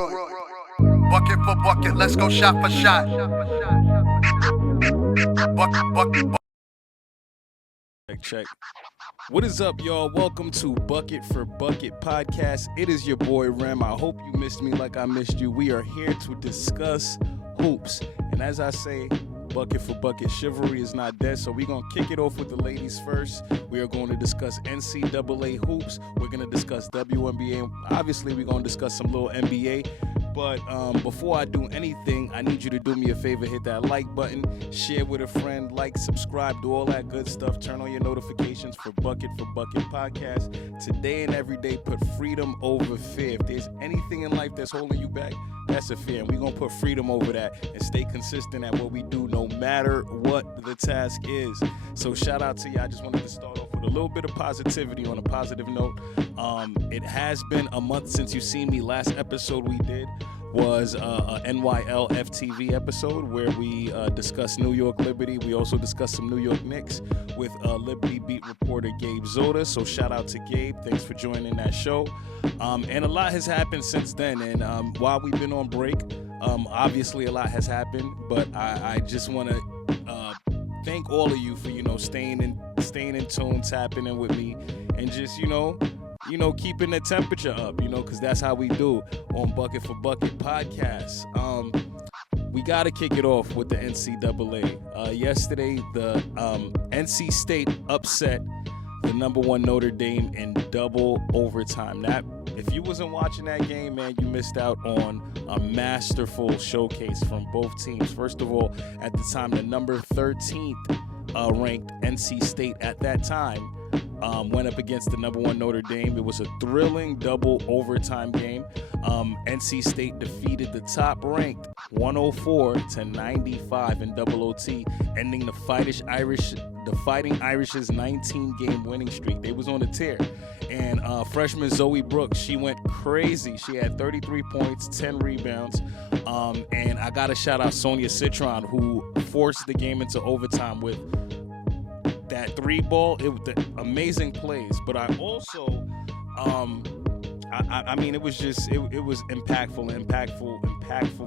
Bucket for bucket, let's go shot for shot. Bucket. Check. What is up, y'all? Welcome to Bucket for Bucket Podcast. It is your boy Rem. I hope you missed me like I missed you. We are here to discuss hoops. And as I say, bucket for bucket, chivalry is not dead. So we're going to kick it off with the ladies first. We are going to discuss NCAA hoops. We're going to discuss WNBA. Obviously, we're going to discuss some little NBA. But before I do anything, I need you to do me a favor. Hit that like button, share with a friend, like, subscribe, do all that good stuff. Turn on your notifications for Bucket Podcast. Today and every day, put freedom over fear. If there's anything in life that's holding you back, that's a fear. And we're going to put freedom over that and stay consistent at what we do no matter what the task is. So shout out to you. I just wanted to start off with a little bit of positivity on a positive note. It has been a month since you've seen me. Last episode we did was a NYL FTV episode where we discussed New York Liberty. We also discussed some New York Knicks with Liberty beat reporter Gabe Zoda. So shout out to Gabe. Thanks for joining that show. And a lot has happened since then. And while we've been on break, obviously a lot has happened. But I just want to thank all of you for, staying in tune, tapping in with me, and just, keeping the temperature up, because that's how we do on Bucket for Bucket Podcast. We got to kick it off with the NCAA. Yesterday, the NC State upset the number one Notre Dame in double overtime. If you wasn't watching that game, man, you missed out on a masterful showcase from both teams. First of all, at the time, the number 13th ranked NC State at that time went up against the number one Notre Dame. It was a thrilling double overtime game. NC State defeated the top-ranked 104-95 in double OT, ending the Fighting Irish's 19-game winning streak. They was on a tear. And freshman Zoe Brooks, she went crazy. She had 33 points, 10 rebounds. And I got to shout out Sonia Citron, who forced the game into overtime with that three ball. It was the amazing plays. But I also, it was just, it was impactful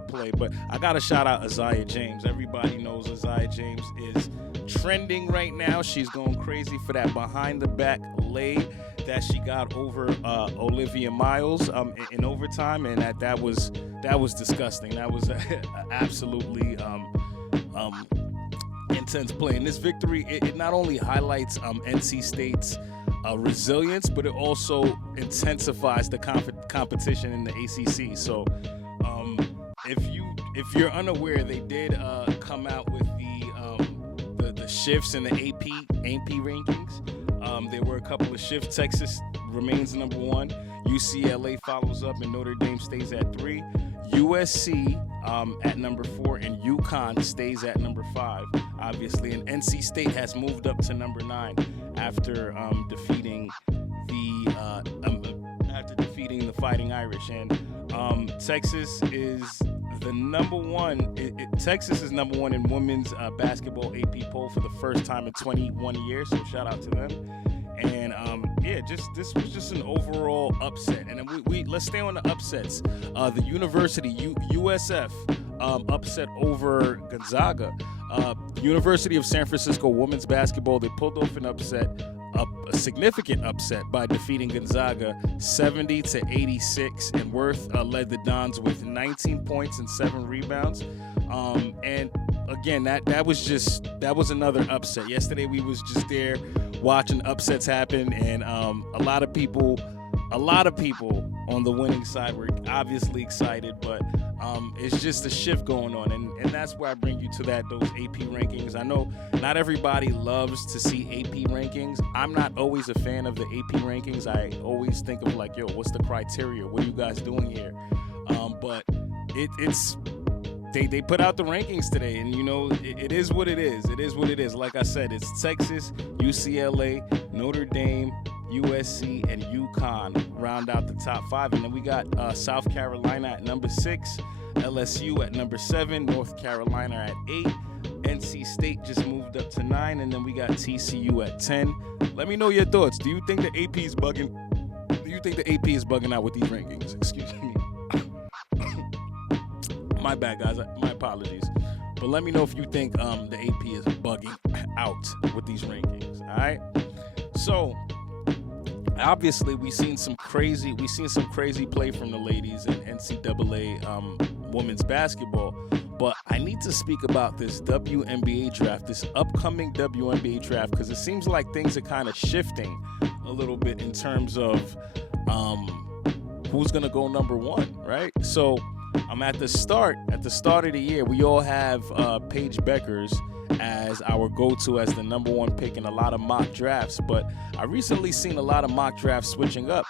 play. But I got to shout out Isaiah James. Everybody knows Isaiah James is trending right now. She's going crazy for that behind the back lay that she got over Olivia Miles in overtime, and that was disgusting. That was absolutely intense play. And this victory, it not only highlights NC State's resilience, but it also intensifies the competition in the ACC. So if you're unaware, they did come out with the shifts in the AP rankings. There were a couple of shifts. Texas remains number one. UCLA follows up, and Notre Dame stays at 3. USC at number 4, and UConn stays at number 5, obviously. And NC State has moved up to number 9 after defeating the Fighting Irish. And Texas is the number one. Texas is number 1 in women's basketball AP poll for the first time in 21 years. So shout out to them. And this was just an overall upset. And then we let's stay on the upsets. The University USF upset over Gonzaga. University of San Francisco women's basketball, they pulled off an upset, a significant upset by defeating Gonzaga 70-86, and Worth led the Dons with 19 points and 7 rebounds. And again, that was another upset. Yesterday we was just there watching upsets happen, and a lot of people on the winning side were obviously excited, but it's just a shift going on, and that's where I bring you to those AP rankings. I know not everybody loves to see AP rankings. I'm not always a fan of the AP rankings. I always think of like, what's the criteria? What are you guys doing here? But it's they put out the rankings today, and it is what it is. It is what it is. Like I said, it's Texas, UCLA, Notre Dame, USC, and UConn round out the top 5. And then we got South Carolina at number 6, LSU at number 7, North Carolina at 8, NC State just moved up to 9, and then we got TCU at 10. Let me know your thoughts. Do you think the AP is bugging? Do you think the AP is bugging out with these rankings? Excuse me. My bad, guys. My apologies. But let me know if you think the AP is bugging out with these rankings. All right. So obviously we've seen some crazy play from the ladies in NCAA women's basketball. But I need to speak about this WNBA draft, this upcoming WNBA draft, because it seems like things are kind of shifting a little bit in terms of who's going to go number one, right? So at the start of the year, we all have Paige Beckers as our go-to as the number one pick in a lot of mock drafts. But I recently seen a lot of mock drafts switching up.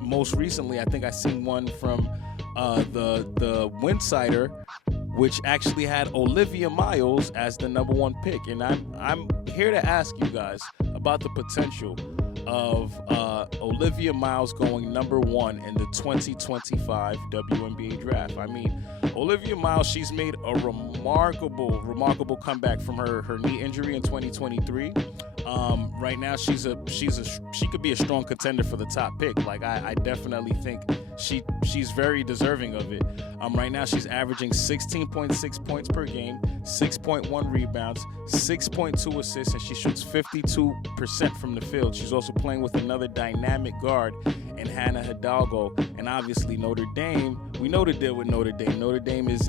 Most recently, I think I seen one from the Winsider, which actually had Olivia Miles as the number one pick. And I'm here to ask you guys about the potential of Olivia Miles going number one in the 2025 WNBA draft. I mean, Olivia Miles, she's made a remarkable comeback from her knee injury in 2023. Right now, she could be a strong contender for the top pick. Like I definitely think she's very deserving of it. Right now, she's averaging 16.6 points per game, 6.1 rebounds, 6.2 assists, and she shoots 52% from the field. She's also playing with another dynamic guard in Hannah Hidalgo, and obviously Notre Dame. We know the deal with Notre Dame. Notre Dame is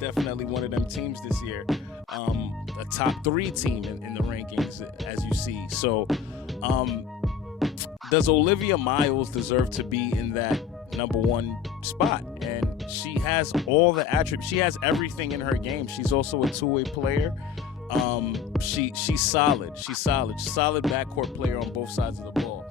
definitely one of them teams this year, a top 3 team in the rankings, as you see. So, does Olivia Miles deserve to be in that number one spot? And she has all the attributes. She has everything in her game. She's also a two-way player. She's solid. She's solid backcourt player on both sides of the ball.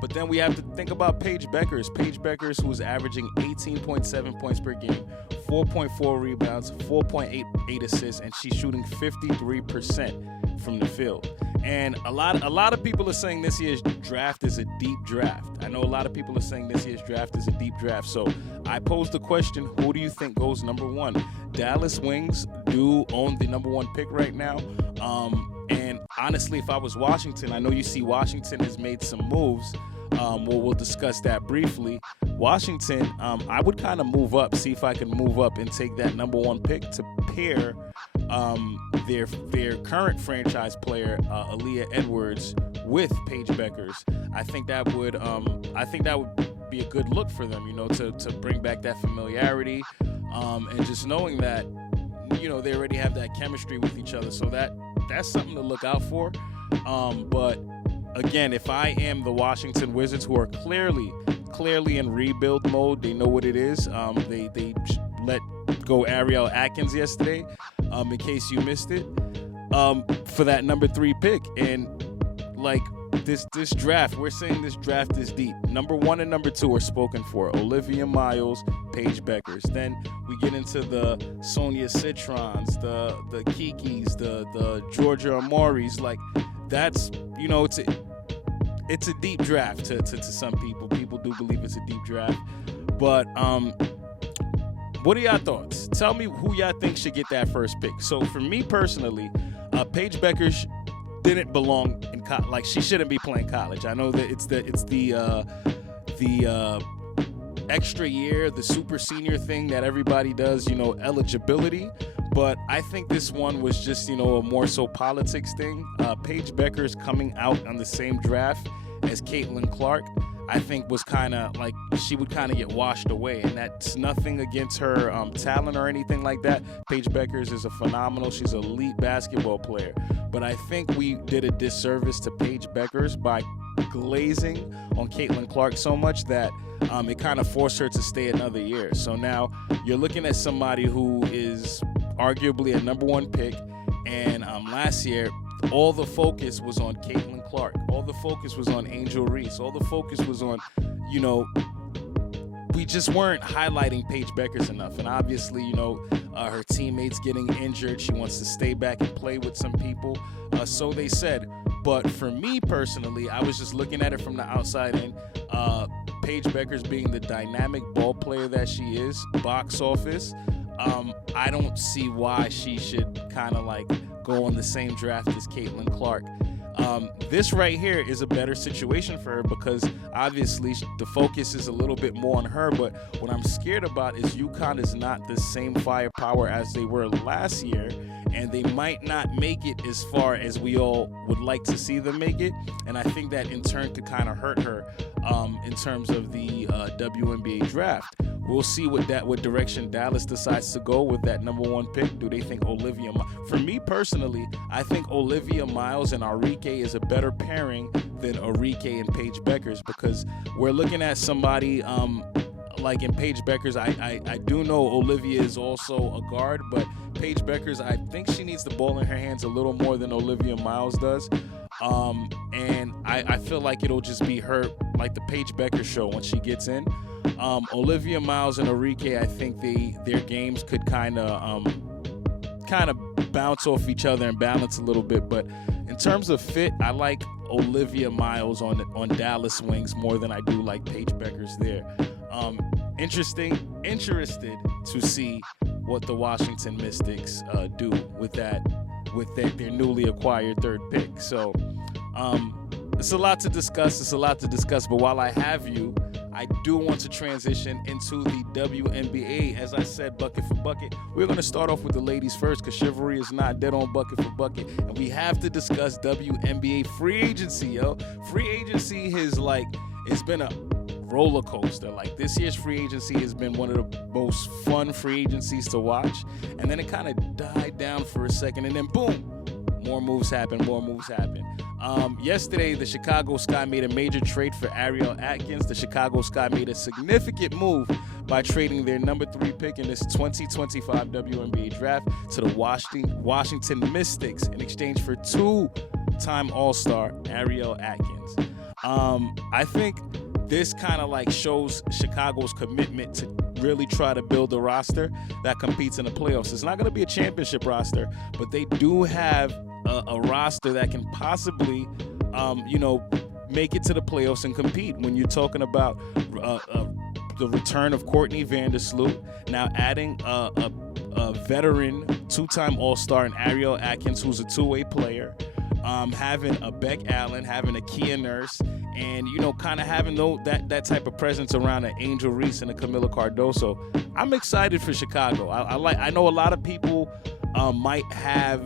But then we have to think about Paige Beckers. Paige Beckers, who is averaging 18.7 points per game, 4.4 rebounds, 4.8 assists, and she's shooting 53% from the field. And a lot of people are saying this year's draft is a deep draft. I know a lot of people are saying this year's draft is a deep draft. So I posed the question, who do you think goes number one? Dallas Wings do own the number one pick right now. And honestly, if I was Washington, I know you see Washington has made some moves. We'll discuss that briefly. Washington, I would kind of move up, see if I can move up and take that number one pick to pair their current franchise player, Aaliyah Edwards, with Paige Beckers. I think that would be a good look for them, to bring back that familiarity, and just knowing that, they already have that chemistry with each other. So that's something to look out for. But again, if I am the Washington Wizards, who are clearly in rebuild mode, they know what it is. They let go Ariel Atkins yesterday, in case you missed it, for that number 3 pick. And like this draft, we're saying this draft is deep. Number 1 and number 2 are spoken for. Olivia Miles, Paige Beckers. Then we get into the Sonia Citrons, the Kikis, the Georgia Amaris. Like that's, it's a deep draft to some people. People do believe it's a deep draft. But what are y'all thoughts? Tell me who y'all think should get that first pick. So for me personally, Paige Beckers didn't belong in college. Like, she shouldn't be playing college. I know that it's the extra year, the super senior thing that everybody does, eligibility. But I think this one was just, a more so politics thing. Paige Beckers coming out on the same draft as Caitlin Clark, I think was kind of like, she would kind of get washed away. And that's nothing against her talent or anything like that. Paige Beckers is she's an elite basketball player. But I think we did a disservice to Paige Beckers by glazing on Caitlin Clark so much that it kind of forced her to stay another year. So now you're looking at somebody who is arguably a number 1 pick, and last year all the focus was on Caitlin Clark, all the focus was on Angel Reese, all the focus was on, we just weren't highlighting Paige Beckers enough. And obviously, her teammates getting injured, she wants to stay back and play with some people, so they said. But for me personally, I was just looking at it from the outside in. Paige Beckers being the dynamic ball player that she is, box office, I don't see why she should kind of like go on the same draft as Caitlin Clark. This right here is a better situation for her because obviously the focus is a little bit more on her. But what I'm scared about is UConn is not the same firepower as they were last year, and they might not make it as far as we all would like to see them make it. And I think that in turn could kind of hurt her in terms of the WNBA draft. We'll see what direction Dallas decides to go with that number 1 pick. Do they think Olivia? For me personally, I think Olivia Miles and Arike is a better pairing than Arike and Paige Beckers, because we're looking at somebody like in Paige Beckers. I do know Olivia is also a guard, but Paige Beckers, I think she needs the ball in her hands a little more than Olivia Miles does. And I feel like it'll just be her, like the Paige Beckers show when she gets in. Olivia Miles and Arike, I think their games could kind of bounce off each other and balance a little bit. But in terms of fit, I like Olivia Miles on Dallas wings more than I do like Paige Beckers there. Interested to see what the Washington Mystics do with their newly acquired 3rd pick. So it's a lot to discuss. But while I have you, I do want to transition into the WNBA. As I said, bucket for bucket. We're going to start off with the ladies first because chivalry is not dead on bucket for bucket. And we have to discuss WNBA free agency, yo. Free agency it's been a roller coaster. Like, this year's free agency has been one of the most fun free agencies to watch. And then it kind of died down for a second. And then, boom, more moves happen. Yesterday, the Chicago Sky made a major trade for Ariel Atkins. The Chicago Sky made a significant move by trading their number 3 pick in this 2025 WNBA draft to the Washington Mystics in exchange for 2-time All-Star Ariel Atkins. I think this kind of shows Chicago's commitment to really try to build a roster that competes in the playoffs. It's not going to be a championship roster, but they do have a roster that can possibly, make it to the playoffs and compete. When you're talking about the return of Courtney Vandersloot, now adding a veteran 2-time All-Star in Ariel Atkins, who's a 2-way player, having a Beck Allen, having a Kia Nurse, and kind of having that type of presence around an Angel Reese and a Camila Cardoso. I'm excited for Chicago. I know a lot of people might have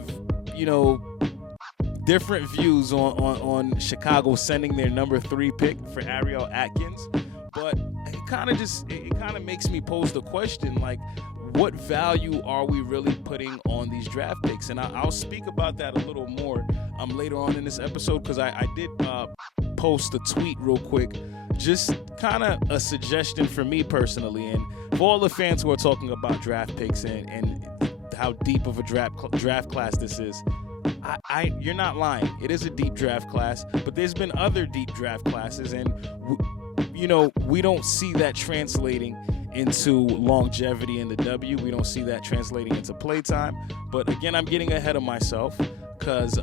different views on Chicago sending their number 3 pick for Ariel Atkins, but it kind of makes me pose the question, like, what value are we really putting on these draft picks? And I'll speak about that a little more later on in this episode, because I did post a tweet real quick, just kind of a suggestion for me personally, and for all the fans who are talking about draft picks and how deep of a draft class this is. You're not lying. It is a deep draft class, but there's been other deep draft classes, and we don't see that translating into longevity in the W. We don't see that translating into playtime. But again, I'm getting ahead of myself because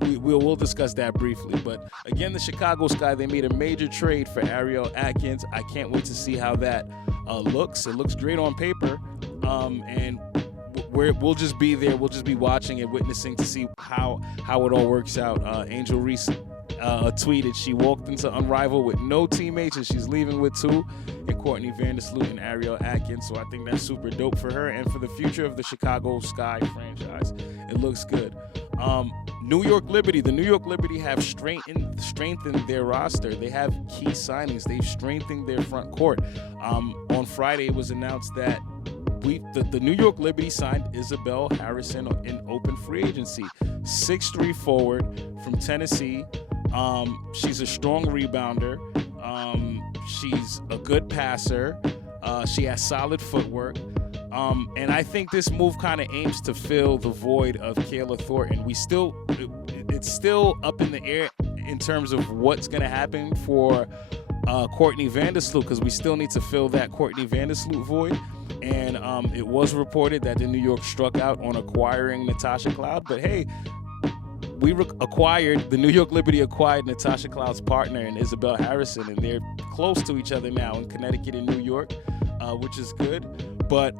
we'll discuss that briefly. But again, the Chicago Sky, they made a major trade for Ariel Atkins. I can't wait to see how that looks. It looks great on paper, and we'll just be there. We'll just be watching and witnessing to see how it all works out. Angel Reese tweeted she walked into Unrivaled with no teammates and she's leaving with 2, and Courtney Vandersloot and Ariel Atkins. So I think that's super dope for her and for the future of the Chicago Sky franchise. It looks good. New York Liberty. The New York Liberty have strengthened their roster. They have key signings. They've strengthened their front court. On Friday, it was announced that the New York Liberty signed Isabel Harrison in open free agency. 6'3" forward from Tennessee. She's a strong rebounder. She's a good passer. She has solid footwork. And I think this move kind of aims to fill the void of Kayla Thornton. It's still up in the air in terms of what's going to happen for Courtney Vandersloot, because we still need to fill that Courtney Vandersloot void. And it was reported that the New York struck out on acquiring Natasha Cloud. But hey, the New York Liberty acquired Natasha Cloud's partner in Isabel Harrison, and they're close to each other now in Connecticut and New York, which is good. But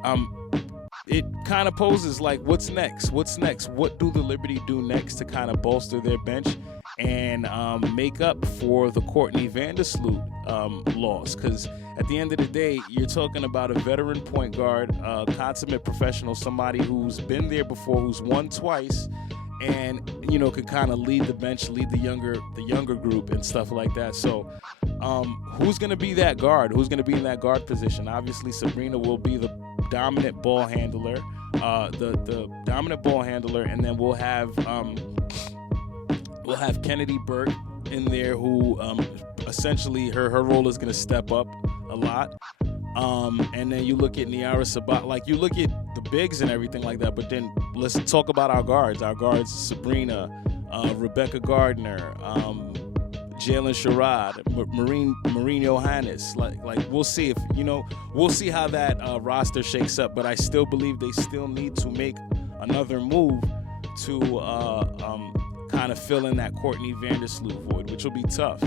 it kind of poses like, what's next? What do the Liberty do next to kind of bolster their bench? and make up for the Courtney Vandersloot loss. Because at the end of the day, you're talking about a veteran point guard, consummate professional, somebody who's been there before, who's won twice, and could kind of lead the bench, lead the younger group and stuff like that. So who's going to be that guard? Who's going to be in that guard position? Obviously, Sabrina will be the dominant ball handler, the dominant ball handler, and then we'll have Kennedy Burke in there, who essentially her role is going to step up a lot. And then you look at Niara Sabat, like you look at the bigs and everything like that, but then let's talk about our guards. Our guards, Sabrina, Rebecca Gardner, Jalen Sherrod, Maureen Johannes. Like we'll see we'll see how that roster shakes up, but I still believe they still need to make another move to kind of fill in that Courtney Vandersloot void, which will be tough.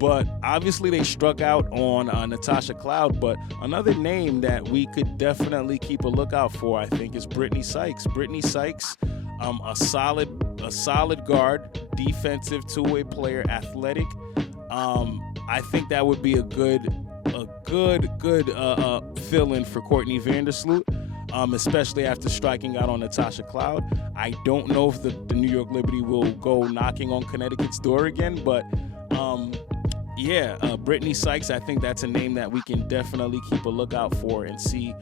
But obviously they struck out on Natasha Cloud, but another name that we could definitely keep a lookout for, I think, is Brittany Sykes. Brittany Sykes, a solid guard, defensive two-way player, athletic. I think that would be a good fill-in for Courtney Vandersloot, especially after striking out on Natasha Cloud. I don't know if the New York Liberty will go knocking on Connecticut's door again, but Brittany Sykes, I think that's a name that we can definitely keep a lookout for and see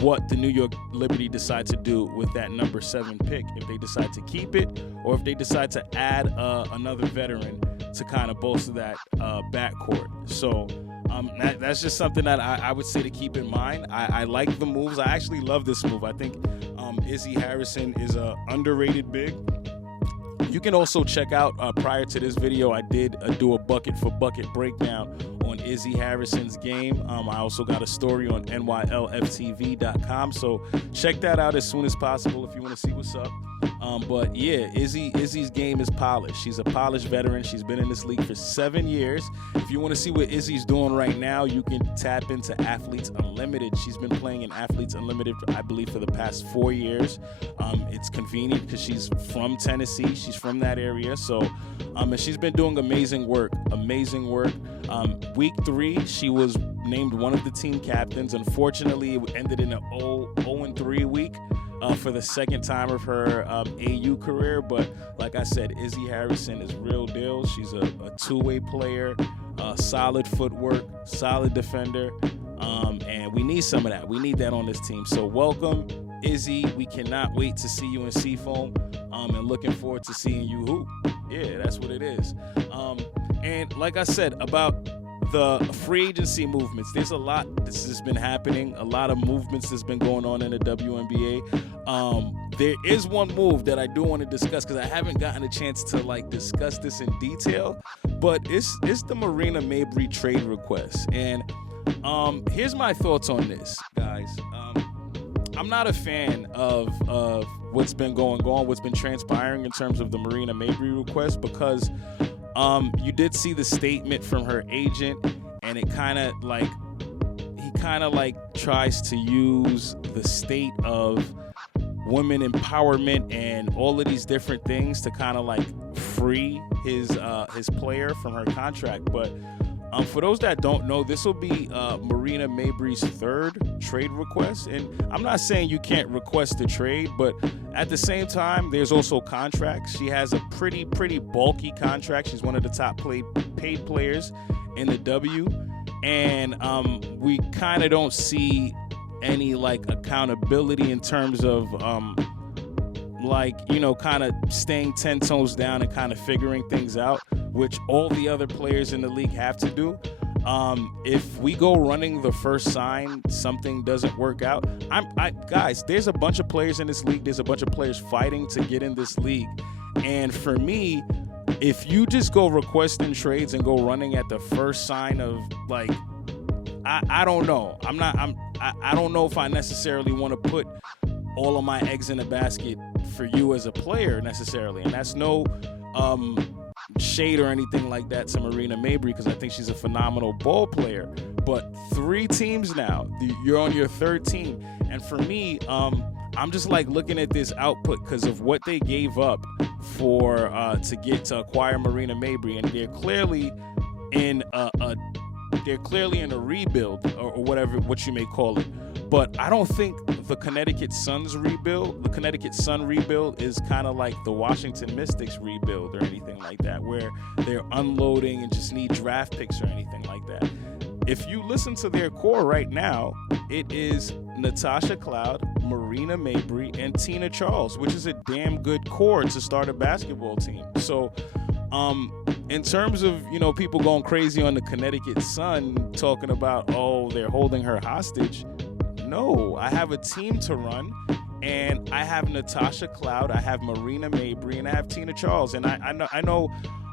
what the New York Liberty decide to do with that number 7 pick. If they decide to keep it, or if they decide to add another veteran to kind of bolster that backcourt. So that's just something that I would say to keep in mind. I like the moves. I actually love this move. I think Izzy Harrison is a underrated big. You can also check out, prior to this video, I did do a bucket for bucket breakdown on Izzy Harrison's game. I also got a story on NYLFTV.com, so check that out as soon as possible if you want to see what's up. But yeah, Izzy's game is polished. She's a polished veteran. She's been in this league for 7 years. If you want to see what Izzy's doing right now, you can tap into Athletes Unlimited. She's been playing in Athletes Unlimited, I believe, for the past 4 years. It's convenient because she's from Tennessee. She's from that area. So, and she's been doing amazing work. Week 3, she was named one of the team captains. Unfortunately, it ended in an 0-3 week. For the second time of her AU career. But like I said, Izzy Harrison is real deal. She's a two-way player, solid footwork, solid defender, and we need some of that. We need that on this team. So welcome, Izzy. We cannot wait to see you in Seafoam, and looking forward to seeing you hoop. Yeah, that's what it is. And like I said about the free agency movements, there's a lot that's just been happening, a lot of movements that's been going on in the WNBA. There is one move that I do want to discuss because I haven't gotten a chance to discuss this in detail, but it's the Marina Mabrey trade request. And here's my thoughts on this, guys. I'm not a fan of what's been going on, what's been transpiring in terms of the Marina Mabrey request, because you did see the statement from her agent, and it kind of tries to use the state of women empowerment and all of these different things to kind of free his player from her contract. But for those that don't know, this will be Marina Mabrey's 3rd trade request. And I'm not saying you can't request a trade, but at the same time, there's also contracts. She has a pretty bulky contract. She's one of the top paid players in the W. And we kind of don't see any accountability in terms of kind of staying 10 toes down and kind of figuring things out, which all the other players in the league have to do. If we go running the first sign, something doesn't work out. Guys, there's a bunch of players in this league. There's a bunch of players fighting to get in this league. And for me, if you just go requesting trades and go running at the first sign of I don't know. I don't know if I necessarily want to put all of my eggs in a basket for you as a player necessarily. And that's no shade or anything like that to Marina Mabrey, because I think she's a phenomenal ball player. But 3 teams now, you're on your 3rd team. And for me, I'm just like looking at this output because of what they gave up for to acquire Marina Mabrey, and they're clearly in a rebuild or whatever what you may call it. But I don't think the Connecticut Sun rebuild is kind of like the Washington Mystics rebuild or anything like that, where they're unloading and just need draft picks or anything like that. If you listen to their core right now, it is Natasha Cloud, Marina Mabrey, and Tina Charles, which is a damn good core to start a basketball team. So, in terms of, people going crazy on the Connecticut Sun, talking about, oh, they're holding her hostage. No, I have a team to run, and I have Natasha Cloud, I have Marina Mabrey, and I have Tina Charles. And I know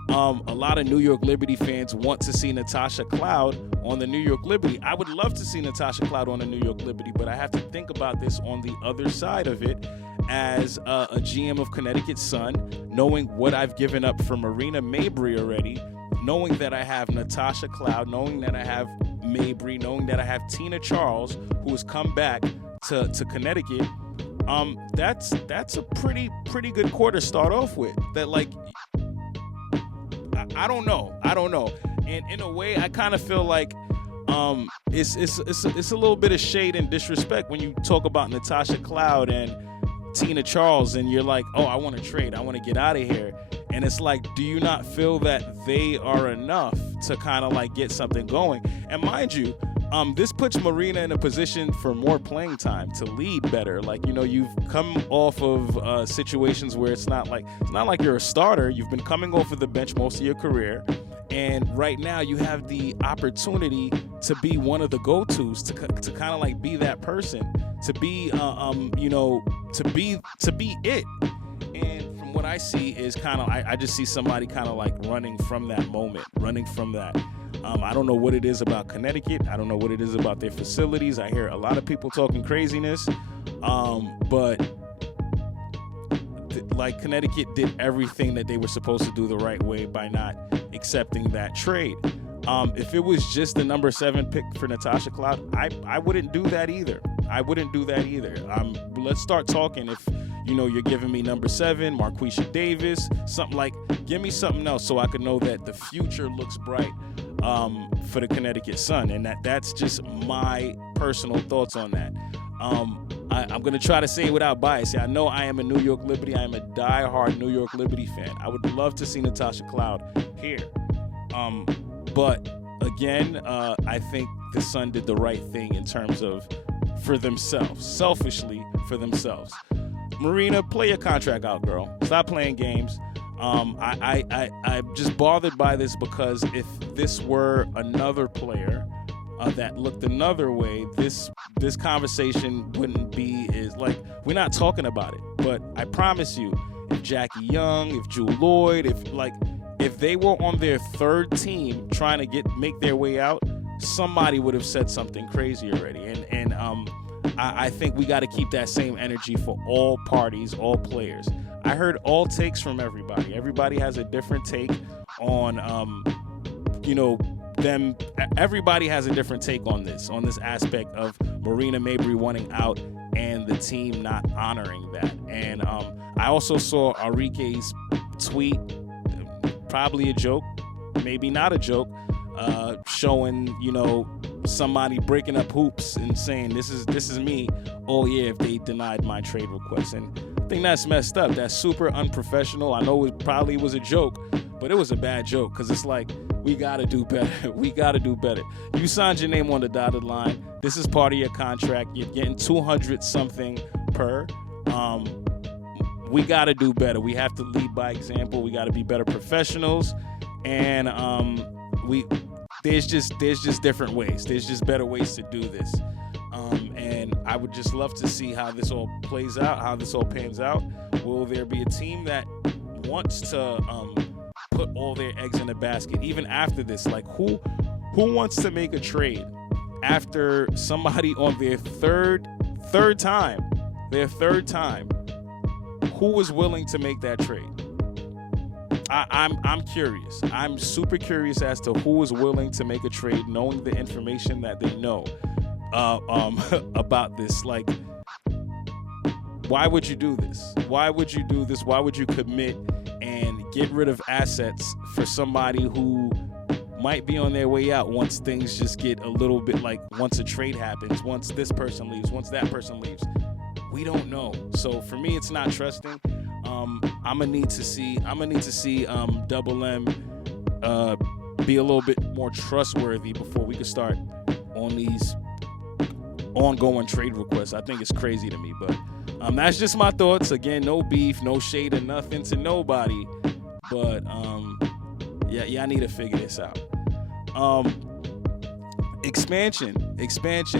a lot of New York Liberty fans want to see Natasha Cloud on the New York Liberty. I would love to see Natasha Cloud on the New York Liberty, but I have to think about this on the other side of it as a GM of Connecticut Sun, knowing what I've given up for Marina Mabrey already, knowing that I have Natasha Cloud, knowing that I have Mabrey, knowing that I have Tina Charles, who has come back to Connecticut. That's a pretty good core to start off with. That, like, I don't know. And in a way, I kind of feel like it's a little bit of shade and disrespect when you talk about Natasha Cloud and Tina Charles, and you're like, oh, I want to trade, I want to get out of here. And it's like, do you not feel that they are enough to kind of like get something going? And mind you, this puts Marina in a position for more playing time to lead better. Like, you've come off of situations where it's not like you're a starter. You've been coming off of the bench most of your career, and right now you have the opportunity to be one of the go-tos, to kind of like be that person, to be to be it. And from what I see is kind of, I just see somebody kind of like running from that moment, running from that. I don't know what it is about Connecticut. I don't know what it is about their facilities. I hear a lot of people talking craziness, but like Connecticut did everything that they were supposed to do the right way by not accepting that trade. If it was just the number 7 pick for Natasha Cloud, I wouldn't do that either. Let's start talking. If you're giving me number 7, Marquisha Davis, something like, give me something else so I can know that the future looks bright for the Connecticut Sun. And that's just my personal thoughts on that. I'm going to try to say it without bias. I know I am a New York Liberty. I am a diehard New York Liberty fan. I would love to see Natasha Cloud here. But again, I think the Sun did the right thing in terms of for themselves, selfishly for themselves. Marina, play your contract out, girl. Stop playing games. I'm just bothered by this because if this were another player that looked another way, this conversation wouldn't be like, we're not talking about it. But I promise you, if Jackie Young, if Jewel Lloyd, if they were on their third team trying to make their way out, somebody would have said something crazy already. And I think we got to keep that same energy for all parties, all players. I heard all takes from everybody. Everybody has a different take on, them. Everybody has a different take on this aspect of Marina Mabrey wanting out and the team not honoring that. And I also saw Arike's tweet, probably a joke, maybe not a joke, showing, somebody breaking up hoops and saying, this is me. Oh yeah, if they denied my trade request. And I think that's messed up. That's super unprofessional. I know it probably was a joke, but it was a bad joke because it's like, we got to do better. We got to do better. You signed your name on the dotted line. This is part of your contract. You're getting 200 something per. We got to do better. We have to lead by example. We got to be better professionals. And there's just different ways. There's just better ways to do this. And I would just love to see how this all plays out, how this all pans out. Will there be a team that wants to put all their eggs in a basket even after this? Like, who wants to make a trade after somebody on their third time, who is willing to make that trade? I'm curious. I'm super curious as to who is willing to make a trade, knowing the information that they know about this. Like, why would you do this? Why would you do this? Why would you commit and get rid of assets for somebody who might be on their way out once things just get a little bit like once a trade happens, once this person leaves, once that person leaves? We don't know. So for me, it's not trusting. I'm gonna need to see Double M be a little bit more trustworthy before we can start on these ongoing trade requests. I think it's crazy to me, but that's just my thoughts. Again, no beef, no shade, or nothing to nobody. But yeah, I need to figure this out. Expansion.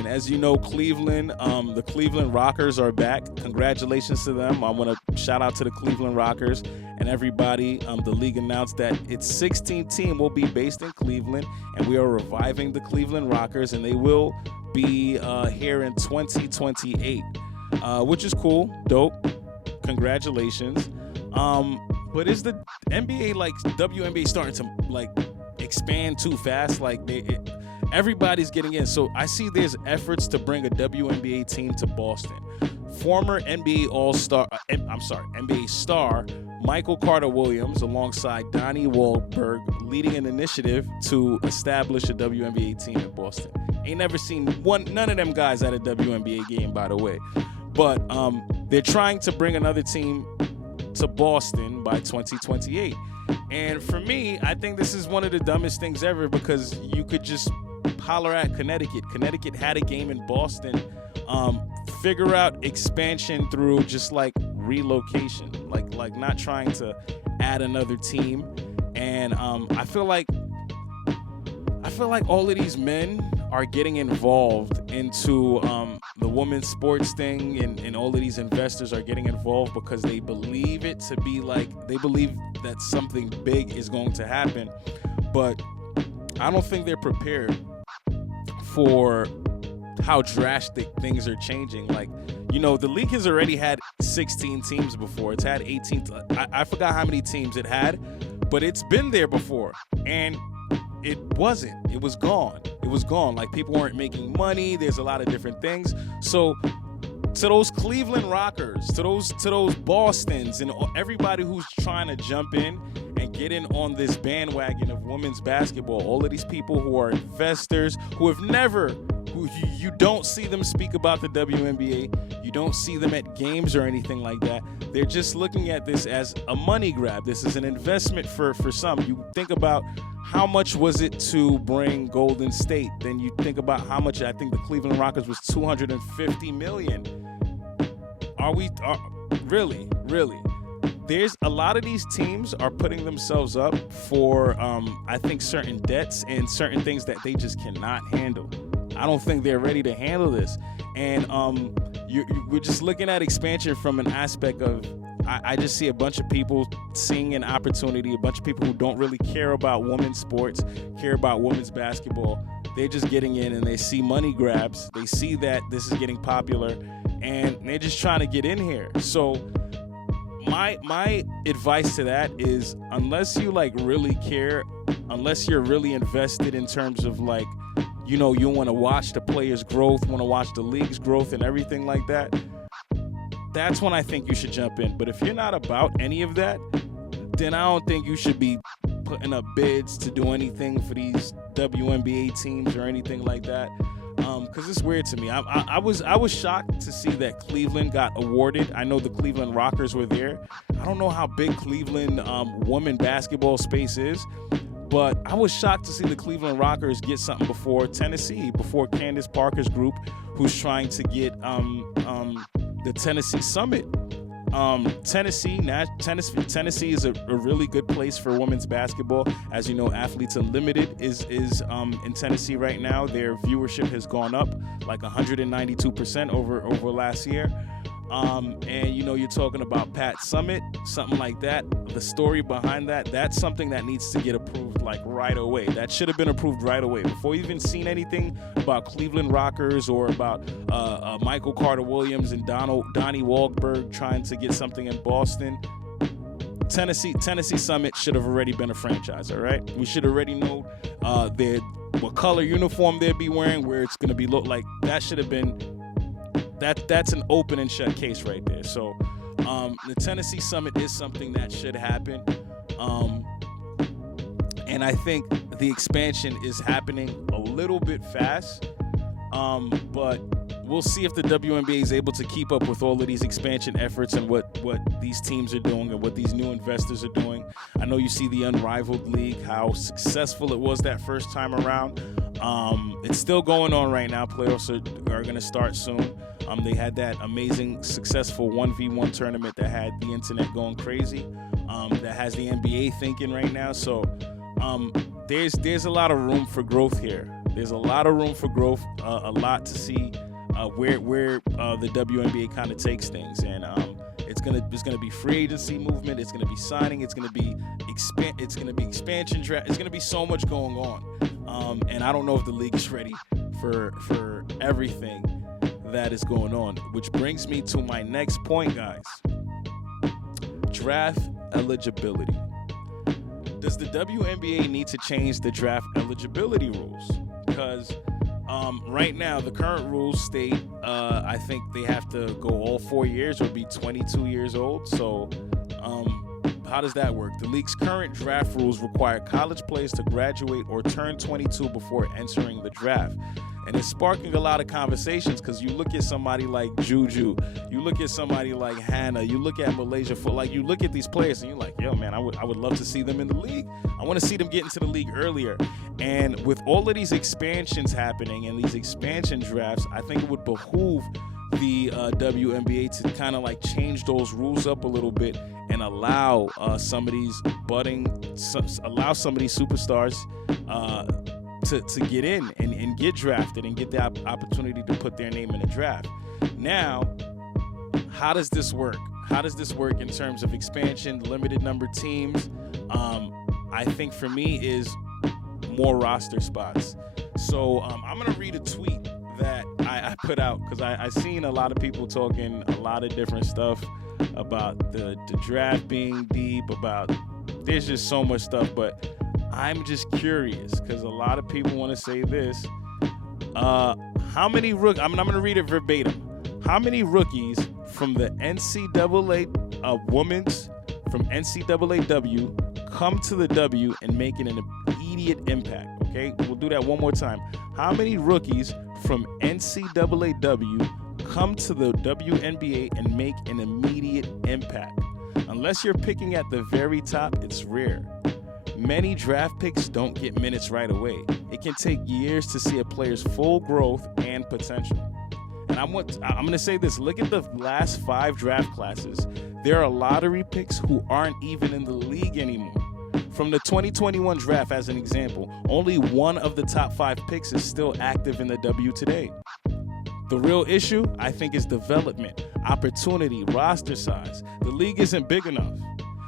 As you know, Cleveland, the Cleveland Rockers are back. Congratulations to them. I want to shout out to the Cleveland Rockers and everybody. The league announced that its 16th team will be based in Cleveland, and we are reviving the Cleveland Rockers, and they will be here in 2028, which is cool, dope. Congratulations. But is the NBA, like WNBA, starting to like expand too fast? Like everybody's getting in. So I see there's efforts to bring a WNBA team to Boston. Former NBA star Michael Carter-Williams, alongside Donnie Wahlberg, leading an initiative to establish a WNBA team in Boston. Ain't never seen none of them guys at a WNBA game, by the way. But they're trying to bring another team to Boston by 2028. And for me, I think this is one of the dumbest things ever, because you could just holler at Connecticut. Connecticut had a game in Boston. Figure out expansion through just like relocation, like not trying to add another team. And I feel like all of these men are getting involved into the women's sports thing, and all of these investors are getting involved because they believe it to be like, they believe that something big is going to happen. But I don't think they're prepared for how drastic things are changing. Like, you know, the league has already had 16 teams before. It's had 18. I forgot how many teams it had, but it's been there before. And it wasn't. It was gone. It was gone. Like, people weren't making money. There's a lot of different things. So to those Cleveland Rockers, to those Bostons, and everybody who's trying to jump in and get in on this bandwagon of women's basketball, all of these people who are investors, who you don't see them speak about the WNBA, you don't see them at games or anything like that. They're just looking at this as a money grab. This is an investment for some. You think about how much was it to bring Golden State? Then you think about how much, I think the Cleveland Rockers was $250 million. Really? There's a lot of these teams are putting themselves up for, I think, certain debts and certain things that they just cannot handle. I don't think they're ready to handle this. And we're just looking at expansion from an aspect of, I just see a bunch of people seeing an opportunity, a bunch of people who don't really care about women's sports, care about women's basketball. They're just getting in and they see money grabs. They see that this is getting popular and they're just trying to get in here. So my advice to that is, unless you like really care, unless you're really invested in terms of like, you know, you want to watch the players' growth, want to watch the league's growth and everything like that, that's when I think you should jump in. But if you're not about any of that, then I don't think you should be putting up bids to do anything for these WNBA teams or anything like that. Because it's weird to me. I was shocked to see that Cleveland got awarded. I know the Cleveland Rockers were there. I don't know how big Cleveland women basketball space is, but I was shocked to see the Cleveland Rockers get something before Tennessee, before Candace Parker's group, who's trying to get the Tennessee Summit. Tennessee is a really good place for women's basketball. As you know, Athletes Unlimited is in Tennessee right now. Their viewership has gone up like 192% over last year. And you know, you're talking about Pat Summit, something like that. The story behind that's something that needs to get approved like right away. That should have been approved right away before you even seen anything about Cleveland Rockers or about Michael Carter-Williams and Donnie Wahlberg trying to get something in Boston. Tennessee Summit should have already been a franchise. All right, we should already know what color uniform they'd be wearing, where it's going to be look like. That should have been that's an open and shut case right there. So the Tennessee Summit is something that should happen. And I think the expansion is happening a little bit fast. But we'll see if the WNBA is able to keep up with all of these expansion efforts and what these teams are doing and what these new investors are doing. I know you see the Unrivaled League, how successful it was that first time around. It's still going on right now. Playoffs are going to start soon. They had that amazing, successful 1v1 tournament that had the internet going crazy, that has the NBA thinking right now. So there's a lot of room for growth here. There's a lot of room for growth, a lot to see where the WNBA kind of takes things, and there's gonna be free agency movement. It's gonna be signing. It's gonna be expansion draft. It's gonna be so much going on, and I don't know if the league is ready for everything that is going on. Which brings me to my next point, guys. Draft eligibility. Does the WNBA need to change the draft eligibility rules? Because right now, the current rules state, I think they have to go all 4 years or be 22 years old. So how does that work? The league's current draft rules require college players to graduate or turn 22 before entering the draft. And it's sparking a lot of conversations because you look at somebody like Juju, you look at somebody like Hannah, you look at Malaysia, you look at these players and you're like, yo, man, I would love to see them in the league. I want to see them get into the league earlier. And with all of these expansions happening and these expansion drafts, I think it would behoove the WNBA to kind of like change those rules up a little bit and allow some of these superstars to get in and get drafted and get the opportunity to put their name in a draft. Now, how does this work? How does this work in terms of expansion, limited number teams? I think for me is more roster spots. So I'm going to read a tweet that I put out because I seen a lot of people talking a lot of different stuff about the draft being deep, there's just so much stuff, but I'm just curious because a lot of people want to say this. How many rookies? I'm going to read it verbatim. How many rookies from the NCAA women's from NCAAW come to the W and make an immediate impact? Okay, we'll do that one more time. How many rookies from NCAAW come to the WNBA and make an immediate impact? Unless you're picking at the very top, it's rare. Many draft picks don't get minutes right away. It can take years to see a player's full growth and potential. And I'm going to say this. Look at the last 5 draft classes. There are lottery picks who aren't even in the league anymore. From the 2021 draft, as an example, only one of the top 5 picks is still active in the W today. The real issue, I think, is development, opportunity, roster size. The league isn't big enough.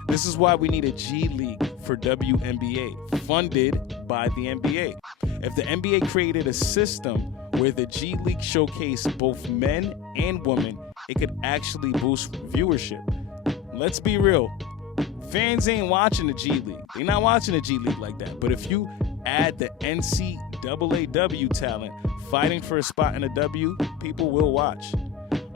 This is why we need a G League for WNBA, funded by the NBA. If the NBA created a system where the G League showcased both men and women, it could actually boost viewership. Let's be real. Fans ain't watching the G League. They're not watching the G League like that. But if you add the NCAAW talent fighting for a spot in the W, people will watch.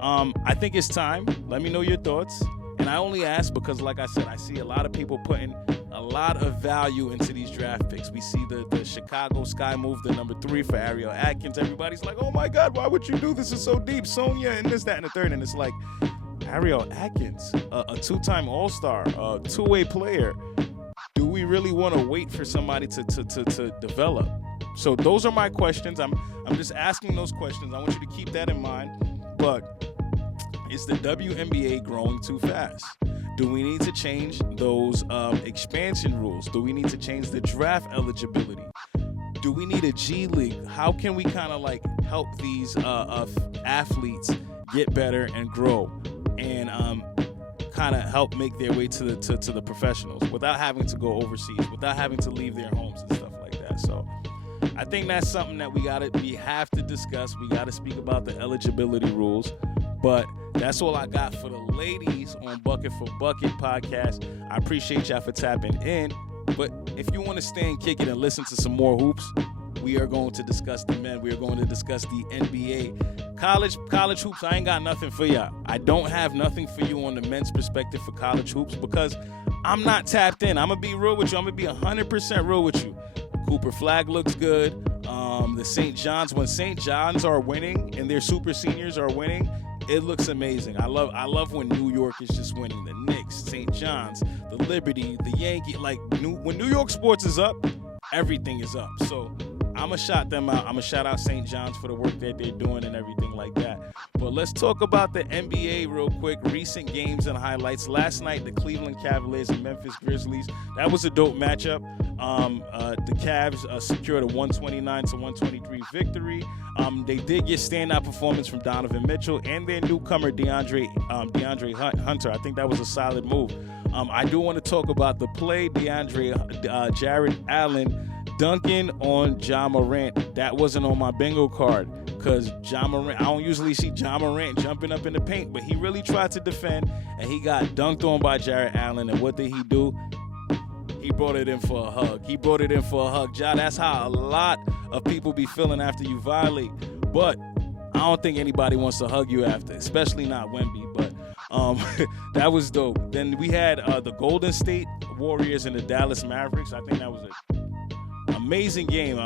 I think it's time. Let me know your thoughts. And I only ask because, like I said, I see a lot of people putting a lot of value into these draft picks. We see the Chicago Sky move the number 3 for Ariel Atkins. Everybody's like, oh my God, why would you do this? It's so deep. Sonya and this, that, and the third. And it's like, Ariel Atkins, a 2-time All-Star, a 2-way player. Do we really want to wait for somebody to develop? So those are my questions. I'm just asking those questions. I want you to keep that in mind. But is the WNBA growing too fast? Do we need to change those expansion rules? Do we need to change the draft eligibility? Do we need a G League? How can we kind of like help these athletes get better and grow and kind of help make their way to the professionals without having to go overseas, without having to leave their homes and stuff like that? So I think that's something that we have to discuss. We got to speak about the eligibility rules. But that's all I got for the ladies on Bucket for Bucket podcast. I appreciate y'all for tapping in. But if you want to stay and kick it and listen to some more hoops, we are going to discuss the men. We are going to discuss the NBA college hoops, I ain't got nothing for y'all. I don't have nothing for you on the men's perspective for college hoops because I'm not tapped in. I'm going to be real with you. I'm going to be 100% real with you. Cooper Flag looks good. The St. John's, when St. John's are winning and their super seniors are winning, it looks amazing. I love when New York is just winning. The Knicks, St. John's, the Liberty, the Yankee. Like when New York sports is up, everything is up. So I'm going to shout them out. I'm going to shout out St. John's for the work that they're doing and everything like that. But let's talk about the NBA real quick. Recent games and highlights. Last night, the Cleveland Cavaliers and Memphis Grizzlies. That was a dope matchup. The Cavs secured a 129-123 victory. They did get standout performance from Donovan Mitchell and their newcomer DeAndre Hunter. I think that was a solid move. I do want to talk about the play. Jared Allen dunking on Ja Morant. That wasn't on my bingo card because Ja Morant, I don't usually see Ja Morant jumping up in the paint, but he really tried to defend, and he got dunked on by Jared Allen. And what did he do? He brought it in for a hug. Ja, that's how a lot of people be feeling after you violate. But I don't think anybody wants to hug you after, especially not Wemby. But that was dope. Then we had the Golden State Warriors and the Dallas Mavericks. I think that was an amazing game.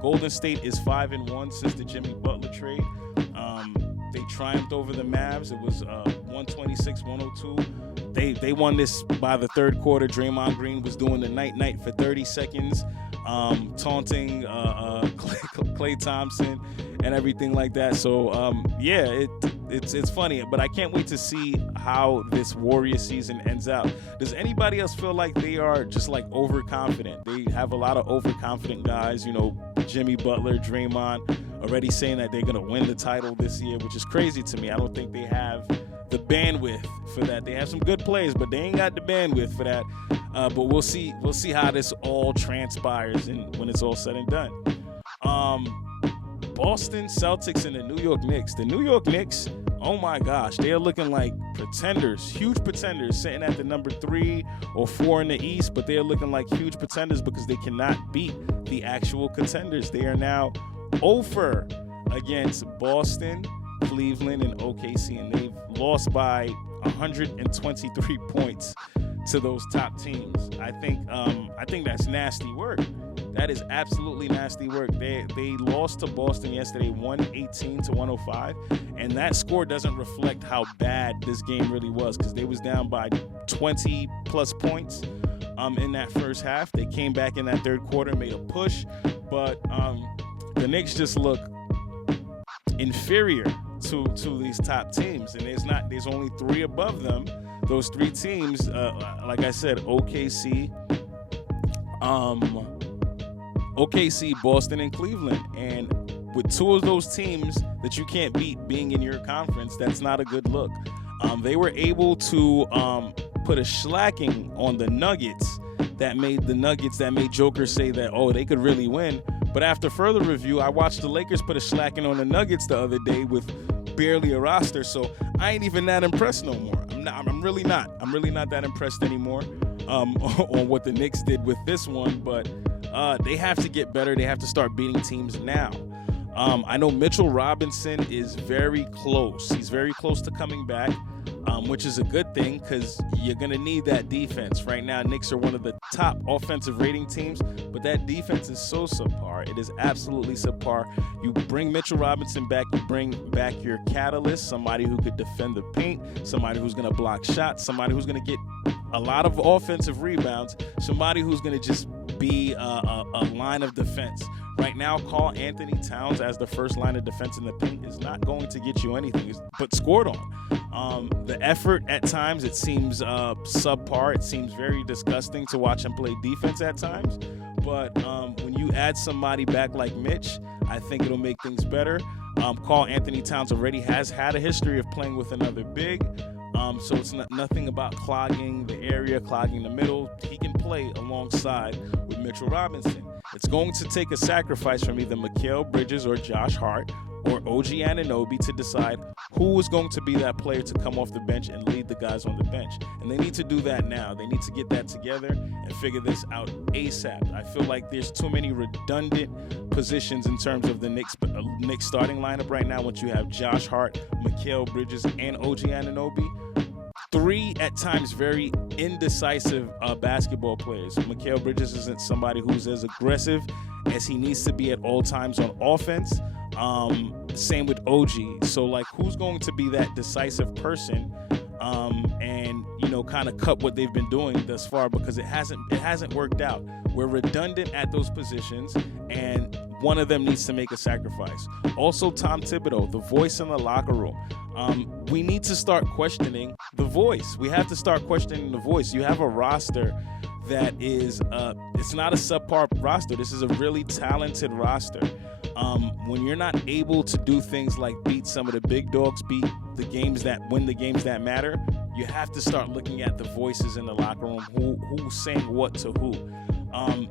Golden State is 5-1 since the Jimmy Butler trade. They triumphed over the Mavs. It was 126-102. They won this by the third quarter. Draymond Green was doing the night for 30 seconds, taunting Klay Thompson and everything like that. So, it's funny, but I can't wait to see how this Warriors season ends out. Does anybody else feel like they are just like overconfident? They have a lot of overconfident guys, Jimmy Butler, Draymond, already saying that they're going to win the title this year, which is crazy to me. I don't think they have the bandwidth for that. They have some good plays, but they ain't got the bandwidth for that. But we'll see how this all transpires and when it's all said and done. Boston Celtics and the New York Knicks. The New York Knicks, oh my gosh, they are looking like pretenders, huge pretenders, sitting at the number 3 or 4 in the East, but they are looking like huge pretenders because they cannot beat the actual contenders. They are now over against Boston, Cleveland, and OKC, and they've lost by 123 points to those top teams. I think that's nasty work. That is absolutely nasty work. They lost to Boston yesterday, 118-105, and that score doesn't reflect how bad this game really was because they was down by 20 plus points in that first half. They came back in that third quarter, made a push, but the Knicks just look inferior to these top teams, and there's only 3 above them. Those 3 teams, like I said, OKC, Boston, and Cleveland. And with 2 of those teams that you can't beat being in your conference, that's not a good look. They were able to put a shellacking on the Nuggets that made Joker say that, they could really win. But after further review, I watched the Lakers put a shellacking on the Nuggets the other day with barely a roster, so I ain't even that impressed no more. I'm really not that impressed anymore on what the Knicks did with this one, but they have to get better. They have to start beating teams now. I know Mitchell Robinson is very close. He's very close to coming back, which is a good thing because you're going to need that defense. Right now, Knicks are one of the top offensive rating teams, but that defense is so subpar. It is absolutely subpar. You bring Mitchell Robinson back, you bring back your catalyst, somebody who could defend the paint, somebody who's going to block shots, somebody who's going to get a lot of offensive rebounds, somebody who's going to just be a line of defense. Right now, Karl Anthony Towns as the first line of defense in the paint is not going to get you anything but scored on. The effort at times, it seems subpar. It seems very disgusting to watch him play defense at times. But when you add somebody back like Mitch, I think it'll make things better. Karl Anthony Towns already has had a history of playing with another big. So it's nothing about clogging the area, clogging the middle. He can play alongside with Mitchell Robinson. It's going to take a sacrifice from either Mikal Bridges or Josh Hart or OG Anunoby to decide who is going to be that player to come off the bench and lead the guys on the bench. And they need to do that now. They need to get that together and figure this out ASAP. I feel like there's too many redundant positions in terms of the Knicks starting lineup right now. Once you have Josh Hart, Mikal Bridges, and OG Anunoby, three at times very indecisive basketball players. Mikal Bridges isn't somebody who's as aggressive as he needs to be at all times on offense. Same with OG. So, like, who's going to be that decisive person and, you know, kind of cut what they've been doing thus far, because it hasn't worked out. We're redundant at those positions, and one of them needs to make a sacrifice. Also, Tom Thibodeau, the voice in the locker room. We need to start questioning the voice. We have to start questioning the voice. You have a roster that is, it's not a subpar roster. This is a really talented roster. When you're not able to do things like beat some of the big dogs, beat the games that win the games that matter, you have to start looking at the voices in the locker room, who's saying what to who.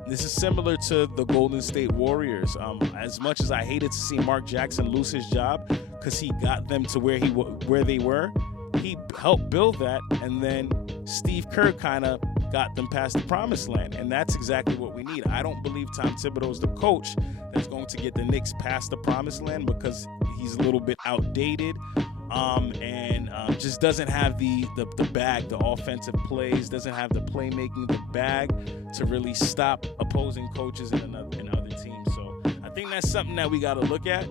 This is similar to the Golden State Warriors. As much as I hated to see Mark Jackson lose his job because he got them to where they were, he helped build that, and then Steve Kerr kind of got them past the promised land, and that's exactly what we need. I don't believe Tom Thibodeau is the coach that's going to get the Knicks past the promised land, because he's a little bit outdated and just doesn't have the bag, the offensive plays, doesn't have the playmaking, the bag to really stop opposing coaches in other teams. So I think that's something that we got to look at.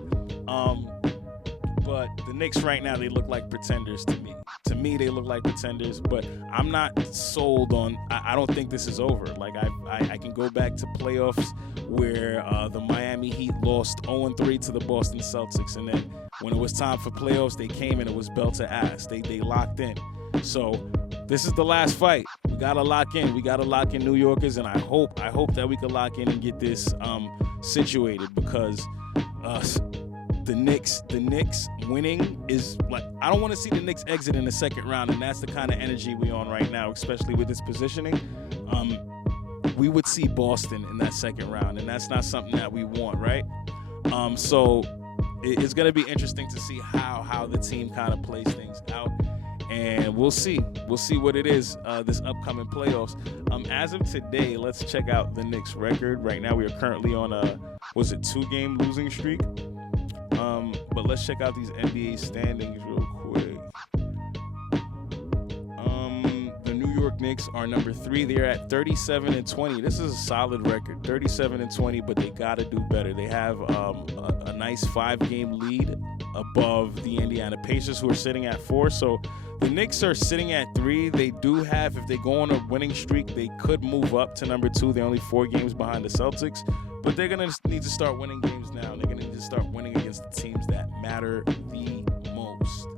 But the Knicks right now, they look like pretenders to me. To me, they look like pretenders, but I'm not sold on. I don't think this is over. Like, I can go back to playoffs where the Miami Heat lost 0-3 to the Boston Celtics, and then when it was time for playoffs, they came and it was belt to ass. They locked in. So this is the last fight. We gotta lock in. We gotta lock in, New Yorkers, and I hope that we can lock in and get this situated, because the Knicks winning is like, I don't want to see the Knicks exit in the second round, and that's the kind of energy we on right now, especially with this positioning. We would see Boston in that second round, and that's not something that we want, right? So it's going to be interesting to see how the team kind of plays things out, and we'll see what it is this upcoming playoffs. As of today, let's check out the Knicks record. Right now, we are currently on a 2-game losing streak. But let's check out these NBA standings real quick. The New York Knicks are number 3. They're at 37-20. This is a solid record, 37-20, but they got to do better. They have a nice 5-game lead above the Indiana Pacers, who are sitting at 4. So the Knicks are sitting at 3. They do have, if they go on a winning streak, they could move up to number 2. They're only 4 games behind the Celtics, but they're going to need to start winning games now. They're going to need to start winning against the teams that matter the most.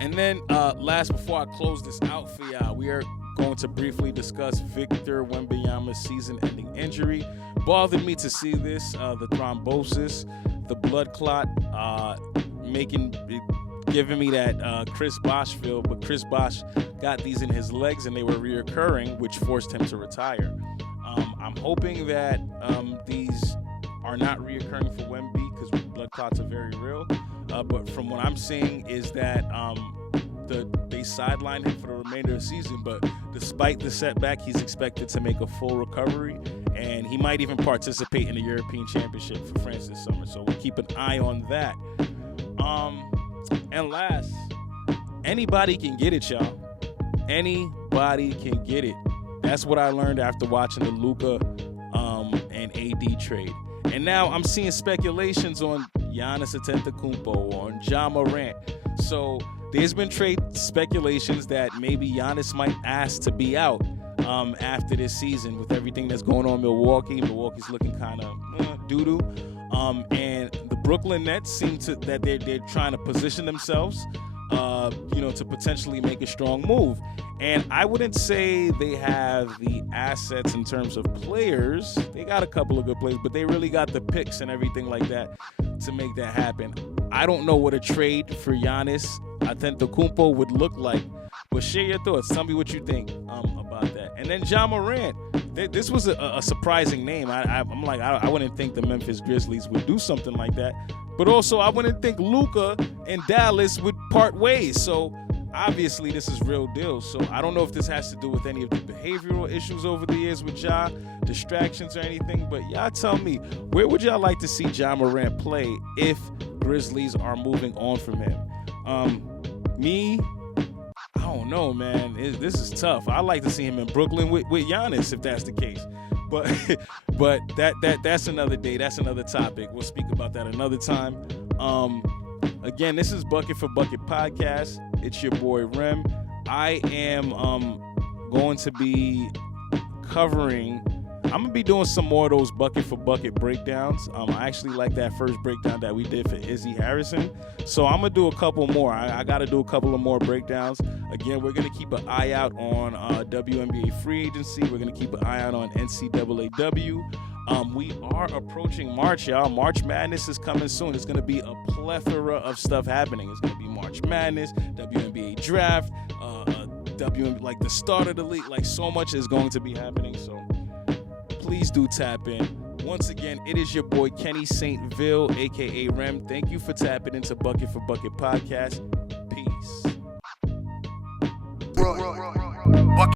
And then last, before I close this out for y'all, we are going to briefly discuss Victor Wembanyama's season-ending injury. Bothered me to see this, the thrombosis, the blood clot, giving me that Chris Bosh feel, but Chris Bosh got these in his legs and they were reoccurring, which forced him to retire. I'm hoping that these are not reoccurring for Wemby, because blood clots are very real. But from what I'm seeing is that they sidelined him for the remainder of the season, but despite the setback, he's expected to make a full recovery, and he might even participate in the European Championship for France this summer. So we'll keep an eye on that. And last, anybody can get it, y'all. Anybody can get it. That's what I learned after watching the Luka and AD trade. And now I'm seeing speculations on Giannis Antetokounmpo, on Ja Morant. So there's been trade speculations that maybe Giannis might ask to be out after this season with everything that's going on in Milwaukee. Milwaukee's looking kind of doo-doo. And the Brooklyn Nets seem that they're trying to position themselves, to potentially make a strong move. And I wouldn't say they have the assets in terms of players. They got a couple of good players, but they really got the picks and everything like that to make that happen. I don't know what a trade for Giannis Antetokounmpo would look like, but share your thoughts. Tell me what you think about about that. And then Ja Morant. This was a surprising name. I'm like, I wouldn't think the Memphis Grizzlies would do something like that. But also, I wouldn't think Luka and Dallas would part ways. So obviously, this is real deal. So I don't know if this has to do with any of the behavioral issues over the years with Ja, distractions or anything. But y'all tell me, where would y'all like to see Ja Morant play if Grizzlies are moving on from him? Me, I don't know, man. This is tough. I like to see him in Brooklyn with Giannis if that's the case. But that's another day. That's another topic. We'll speak about that another time. Again, this is Bucket for Bucket Podcast. It's your boy Rem. I am going to be covering. I'm gonna be doing some more of those Bucket for Bucket breakdowns. I actually like that first breakdown that we did for Izzy Harrison. So I'm gonna do a couple more. I gotta do a couple of more breakdowns. Again, we're gonna keep an eye out on WNBA free agency. We're gonna keep an eye out on NCAAW. We are approaching March, y'all. March Madness is coming soon. It's gonna be a plethora of stuff happening. It's gonna be March Madness, WNBA draft, like the start of the league. Like so much is going to be happening. So please do tap in. Once again, it is your boy Kenny St. Ville, aka Rem. Thank you for tapping into Bucket for Bucket Podcast. Peace.